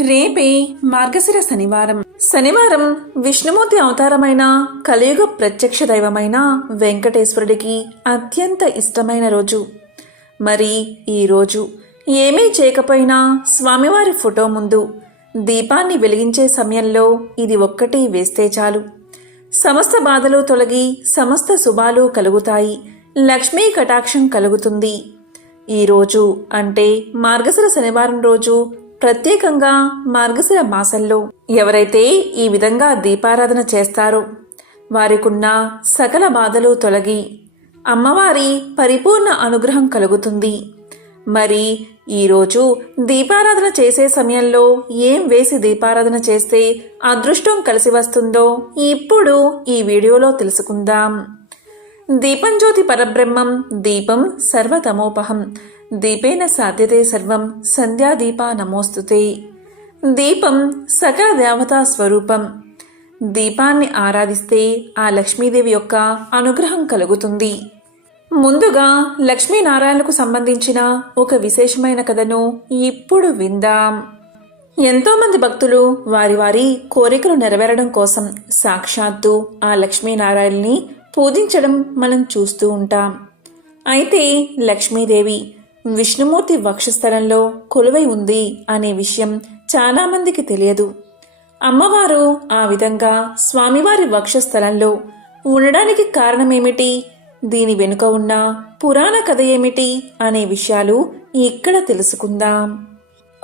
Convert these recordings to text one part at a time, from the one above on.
రేపే మార్గశిర శనివారం. శనివారం విష్ణుమూర్తి అవతారమైన కలియుగ ప్రత్యక్ష దైవమైన వెంకటేశ్వరుడికి అత్యంత ఇష్టమైన రోజు. మరి ఈ రోజు ఏమీ చేయకపోయినా స్వామివారి ఫోటో ముందు దీపాన్ని వెలిగించే సమయంలో ఇది ఒక్కటి వేస్తే చాలు. సమస్త బాధలు తొలగి సమస్త శుభాలు కలుగుతాయి. లక్ష్మీ కటాక్షం కలుగుతుంది. ఈరోజు అంటే మార్గశిర శనివారం రోజు ప్రత్యేకంగా మార్గశిర మాసంలో ఎవరైతే ఈ విధంగా దీపారాధన చేస్తారో వారికున్న సకల బాధలు తొలగి అమ్మవారి పరిపూర్ణ అనుగ్రహం కలుగుతుంది. మరి ఈరోజు దీపారాధన చేసే సమయంలో ఏం వేసి దీపారాధన చేస్తే అదృష్టం కలిసి వస్తుందో ఇప్పుడు ఈ వీడియోలో తెలుసుకుందాం. దీపం జ్యోతి పరబ్రహ్మం దీపం సర్వతమోపహం. దీపేన సాధ్యతే సర్వం సంధ్యాదీప నమోస్తుతే. దీపం సకల దేవతా స్వరూపం. దీపాన్ని ఆరాధిస్తే ఆ లక్ష్మీదేవి యొక్క అనుగ్రహం కలుగుతుంది. ముందుగా లక్ష్మీనారాయణకు సంబంధించిన ఒక విశేషమైన కథను ఇప్పుడు విందాం. ఎంతోమంది భక్తులు వారి వారి కోరికలు నెరవేరడం కోసం సాక్షాత్తు ఆ లక్ష్మీనారాయణని పూజించడం మనం చూస్తూ ఉంటాం. అయితే లక్ష్మీదేవి విష్ణుమూర్తి వక్షస్థలంలో కొలువై ఉంది అనే విషయం చాలామందికి తెలియదు. అమ్మవారు ఆ విధంగా స్వామివారి వక్షస్థలంలో ఉండడానికి కారణమేమిటి? దీని వెనుక ఉన్న పురాణ కథ ఏమిటి? అనే విషయాలు ఇక్కడ తెలుసుకుందాం.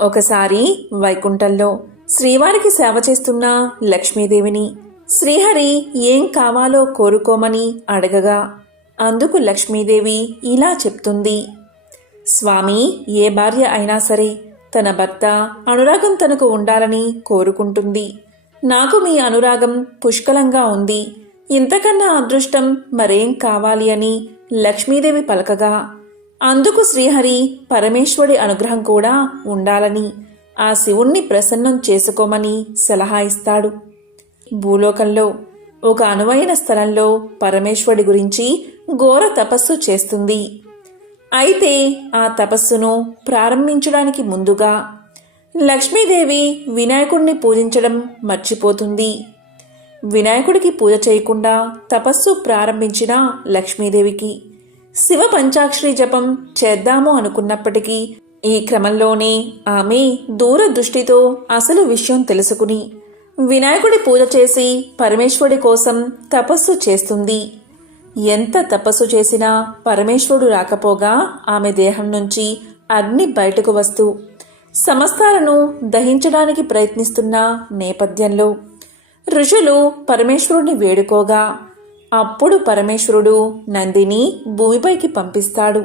ఒకసారి వైకుంఠంలో శ్రీవారికి సేవ చేస్తున్న లక్ష్మీదేవిని శ్రీహరి ఏం కావాలో కోరుకోమని అడగగా అందుకు లక్ష్మీదేవి ఇలా చెప్తుంది. స్వామి ఏ భార్య అయినా సరే తన భర్త అనురాగం తనకు ఉండాలని కోరుకుంటుంది. నాకు మీ అనురాగం పుష్కలంగా ఉంది. ఇంతకన్నా అదృష్టం మరేం కావాలి అని లక్ష్మీదేవి పలకగా అందుకు శ్రీహరి పరమేశ్వరి అనుగ్రహం కూడా ఉండాలని ఆ శివుణ్ణి ప్రసన్నం చేసుకోమని సలహా ఇస్తాడు. భూలోకంలో ఒక అనువైన స్థలంలో పరమేశ్వరుడి గురించి ఘోర తపస్సు చేస్తుంది. అయితే ఆ తపస్సును ప్రారంభించడానికి ముందుగా లక్ష్మీదేవి వినాయకుడిని పూజించడం మర్చిపోతుంది. వినాయకుడికి పూజ చేయకుండా తపస్సు ప్రారంభించిన లక్ష్మీదేవికి శివ పంచాక్షరి జపం చేద్దాము అనుకున్నప్పటికీ ఈ క్రమంలోనే ఆమె దూరదృష్టితో అసలు విషయం తెలుసుకుని వినాయకుడి పూజ చేసి పరమేశ్వరుడి కోసం తపస్సు చేస్తుంది. ఎంత తపస్సు చేసినా పరమేశ్వరుడు రాకపోగా ఆమె దేహం నుంచి అగ్ని బయటకు వస్తూ సమస్తాలను దహించడానికి ప్రయత్నిస్తున్న నేపథ్యంలో ఋషులు పరమేశ్వరుడిని వేడుకోగా అప్పుడు పరమేశ్వరుడు నందిని భూమిపైకి పంపిస్తాడు.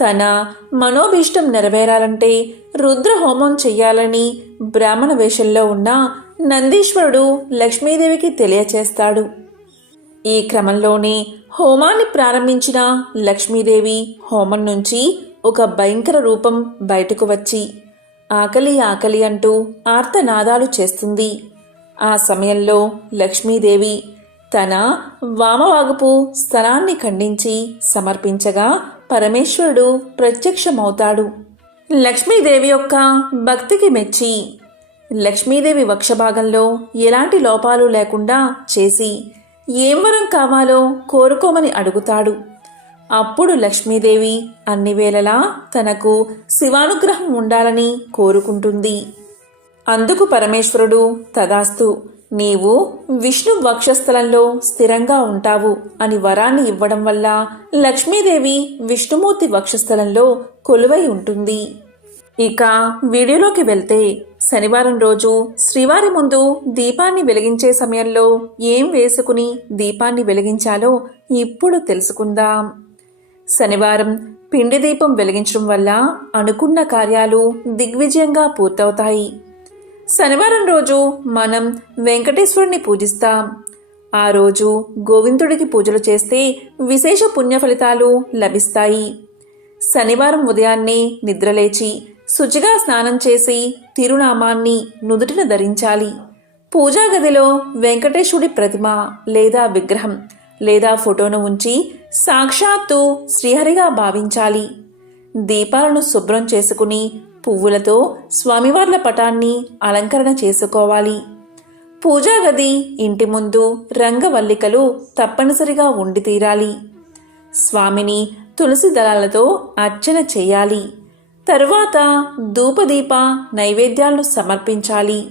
తన మనోభీష్టం నెరవేరాలంటే రుద్రహోమం చెయ్యాలని బ్రాహ్మణ వేషంలో ఉన్న నందీశ్వరుడు లక్ష్మీదేవికి తెలియచేస్తాడు. ఈ క్రమంలోనే హోమాన్ని ప్రారంభించిన లక్ష్మీదేవి హోమం నుంచి ఒక భయంకర రూపం బయటకు వచ్చి ఆకలి ఆకలి అంటూ ఆర్తనాదాలు చేస్తుంది. ఆ సమయంలో లక్ష్మీదేవి తన వామవాగుపు స్థలాన్ని ఖండించి సమర్పించగా పరమేశ్వరుడు ప్రత్యక్షమవుతాడు. లక్ష్మీదేవి యొక్క భక్తికి మెచ్చి లక్ష్మీదేవి వక్షభాగంలో ఎలాంటి లోపాలు లేకుండా చేసి ఏం వరం కావాలో కోరుకోమని అడుగుతాడు. అప్పుడు లక్ష్మీదేవి అన్ని వేళలా తనకు శివానుగ్రహం ఉండాలని కోరుకుంటుంది. అందుకు పరమేశ్వరుడు తదాస్తు నీవు విష్ణు వక్షస్థలంలో స్థిరంగా ఉంటావు అని వరాన్ని ఇవ్వడం వల్ల లక్ష్మీదేవి విష్ణుమూర్తి వక్షస్థలంలో కొలువై ఉంటుంది. ఇక వీడియోలోకి వెళ్తే శనివారం రోజు శ్రీవారి ముందు దీపాన్ని వెలిగించే సమయంలో ఏం వేసుకుని దీపాన్ని వెలిగించాలో ఇప్పుడు తెలుసుకుందాం. శనివారం పిండి దీపం వెలిగించడం వల్ల అనుకున్న కార్యాలు దిగ్విజయంగా పూర్తవుతాయి. శనివారం రోజు మనం వెంకటేశ్వరుని పూజిస్తాం. ఆ రోజు గోవిందుడికి పూజలు చేస్తే విశేష పుణ్య ఫలితాలు లభిస్తాయి. శనివారం ఉదయాన్నే నిద్రలేచి శుచిగా స్నానం చేసి తిరునామాన్ని నుదుటిన ధరించాలి. పూజా గదిలో వెంకటేశుడి ప్రతిమ లేదా విగ్రహం లేదా ఫోటోను ఉంచి సాక్షాత్తు శ్రీహరిగా భావించాలి. దీపాలను శుభ్రం చేసుకుని పువ్వులతో స్వామివార్ల పటాన్ని అలంకరణ చేసుకోవాలి. పూజా గది ఇంటి ముందు రంగవల్లికలు తప్పనిసరిగా ఉండి తీరాలి. స్వామిని తులసి దళాలతో అర్చన చేయాలి. తరువాత ధూపదీప నైవేద్యాలను సమర్పించాలి.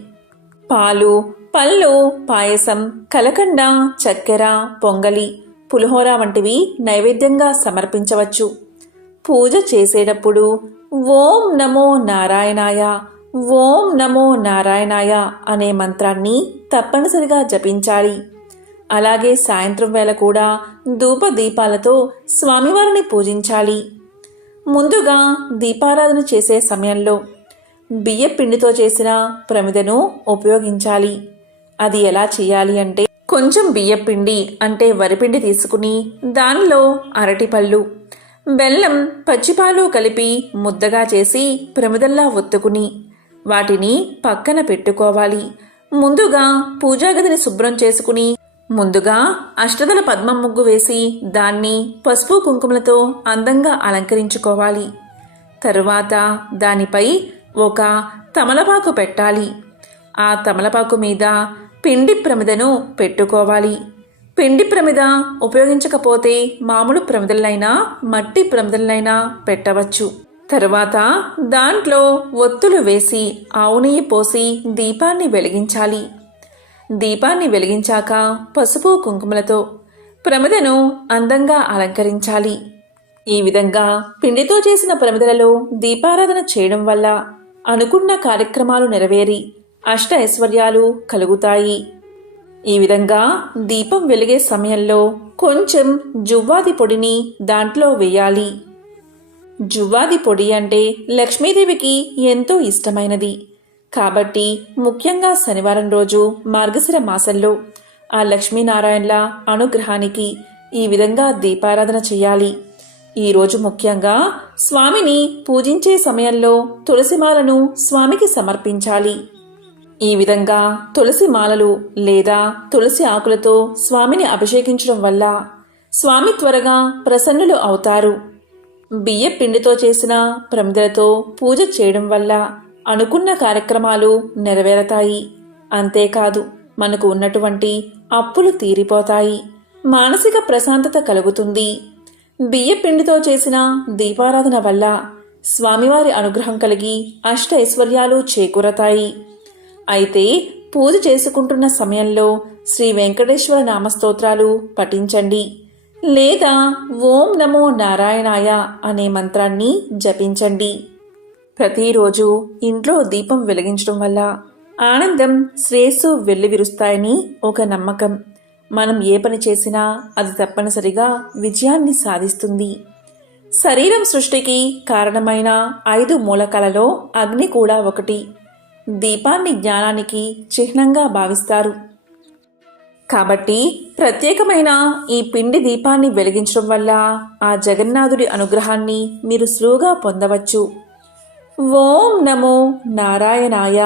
పాలు పళ్ళు పాయసం కలకండ చక్కెర పొంగలి పులిహోర వంటివి నైవేద్యంగా సమర్పించవచ్చు. పూజ చేసేటప్పుడు ఓం నమో నారాయణాయ ఓం నమో నారాయణాయ అనే మంత్రాన్ని తప్పనిసరిగా జపించాలి. అలాగే సాయంత్రం వేళ కూడా ధూప దీపాలతో స్వామివారిని పూజించాలి. ముందుగా దీపారాధన చేసే సమయంలో బియ్య పిండితో చేసిన ప్రమిదను ఉపయోగించాలి. అది ఎలా చేయాలి అంటే కొంచెం బియ్య పిండి అంటే వరిపిండి తీసుకుని దానిలో అరటిపళ్ళు బెల్లం పచ్చిపాలు కలిపి ముద్దగా చేసి ప్రమిదల్లా ఒత్తుకుని వాటిని పక్కన పెట్టుకోవాలి. ముందుగా పూజాగదిని శుభ్రం చేసుకుని ముందుగా అష్టదల పద్మం ముగ్గు వేసి దాన్ని పసుపు కుంకుమలతో అందంగా అలంకరించుకోవాలి. తరువాత దానిపై ఒక తమలపాకు పెట్టాలి. ఆ తమలపాకు మీద పిండి ప్రమిదను పెట్టుకోవాలి. పిండి ప్రమిద ఉపయోగించకపోతే మామూలు ప్రమిదలైనా మట్టి ప్రమిదలైనా పెట్టవచ్చు. తరువాత దాంట్లో ఒత్తులు వేసి ఆవునెయ్యి పోసి దీపాన్ని వెలిగించాలి. దీపాన్ని వెలిగించాక పసుపు కుంకుమలతో ప్రమిదను అందంగా అలంకరించాలి. ఈ విధంగా పిండితో చేసిన ప్రమిదలలో దీపారాధన చేయడం వల్ల అనుకున్న కార్యక్రమాలు నెరవేరి అష్ట ఐశ్వర్యాలు కలుగుతాయి. ఈ విధంగా దీపం వెలిగే సమయంలో కొంచెం జువ్వాది పొడిని దాంట్లో వేయాలి. జువ్వాది పొడి అంటే లక్ష్మీదేవికి ఎంతో ఇష్టమైనది. కాబట్టి ముఖ్యంగా శనివారం రోజు మార్గశిర మాసంలో ఆ లక్ష్మీనారాయణల అనుగ్రహానికి ఈ విధంగా దీపారాధన చేయాలి. ఈరోజు ముఖ్యంగా స్వామిని పూజించే సమయంలో తులసిమాలను స్వామికి సమర్పించాలి. ఈ విధంగా తులసి మాలలు లేదా తులసి ఆకులతో స్వామిని అభిషేకించడం వల్ల స్వామి త్వరగా ప్రసన్నులు అవుతారు. బియ్య పిండితో చేసిన ప్రమిదలతో పూజ చేయడం వల్ల అనుకున్న కార్యక్రమాలు నెరవేరతాయి. అంతేకాదు మనకు ఉన్నటువంటి అప్పులు తీరిపోతాయి. మానసిక ప్రశాంతత కలుగుతుంది. బియ్యపిండితో చేసిన దీపారాధన వల్ల స్వామివారి అనుగ్రహం కలిగి అష్ట ఐశ్వర్యాలు చేకూరతాయి. అయితే పూజ చేసుకుంటున్న సమయంలో శ్రీ వెంకటేశ్వర నామస్తోత్రాలు పఠించండి. లేదా ఓం నమో నారాయణాయ అనే మంత్రాన్ని జపించండి. ప్రతిరోజు ఇంట్లో దీపం వెలిగించడం వల్ల ఆనందం శ్రేయస్సు వెల్లివిరుస్తాయని ఒక నమ్మకం. మనం ఏ పని చేసినా అది తప్పనిసరిగా విజయాన్ని సాధిస్తుంది. శరీరం సృష్టికి కారణమైన ఐదు మూలకాలలో అగ్ని కూడా ఒకటి. దీపాన్ని జ్ఞానానికి చిహ్నంగా భావిస్తారు. కాబట్టి ప్రత్యేకమైన ఈ పిండి దీపాన్ని వెలిగించడం వల్ల ఆ జగన్నాథుడి అనుగ్రహాన్ని మీరు సులువుగా పొందవచ్చు. ఓం నమో నారాయణాయ.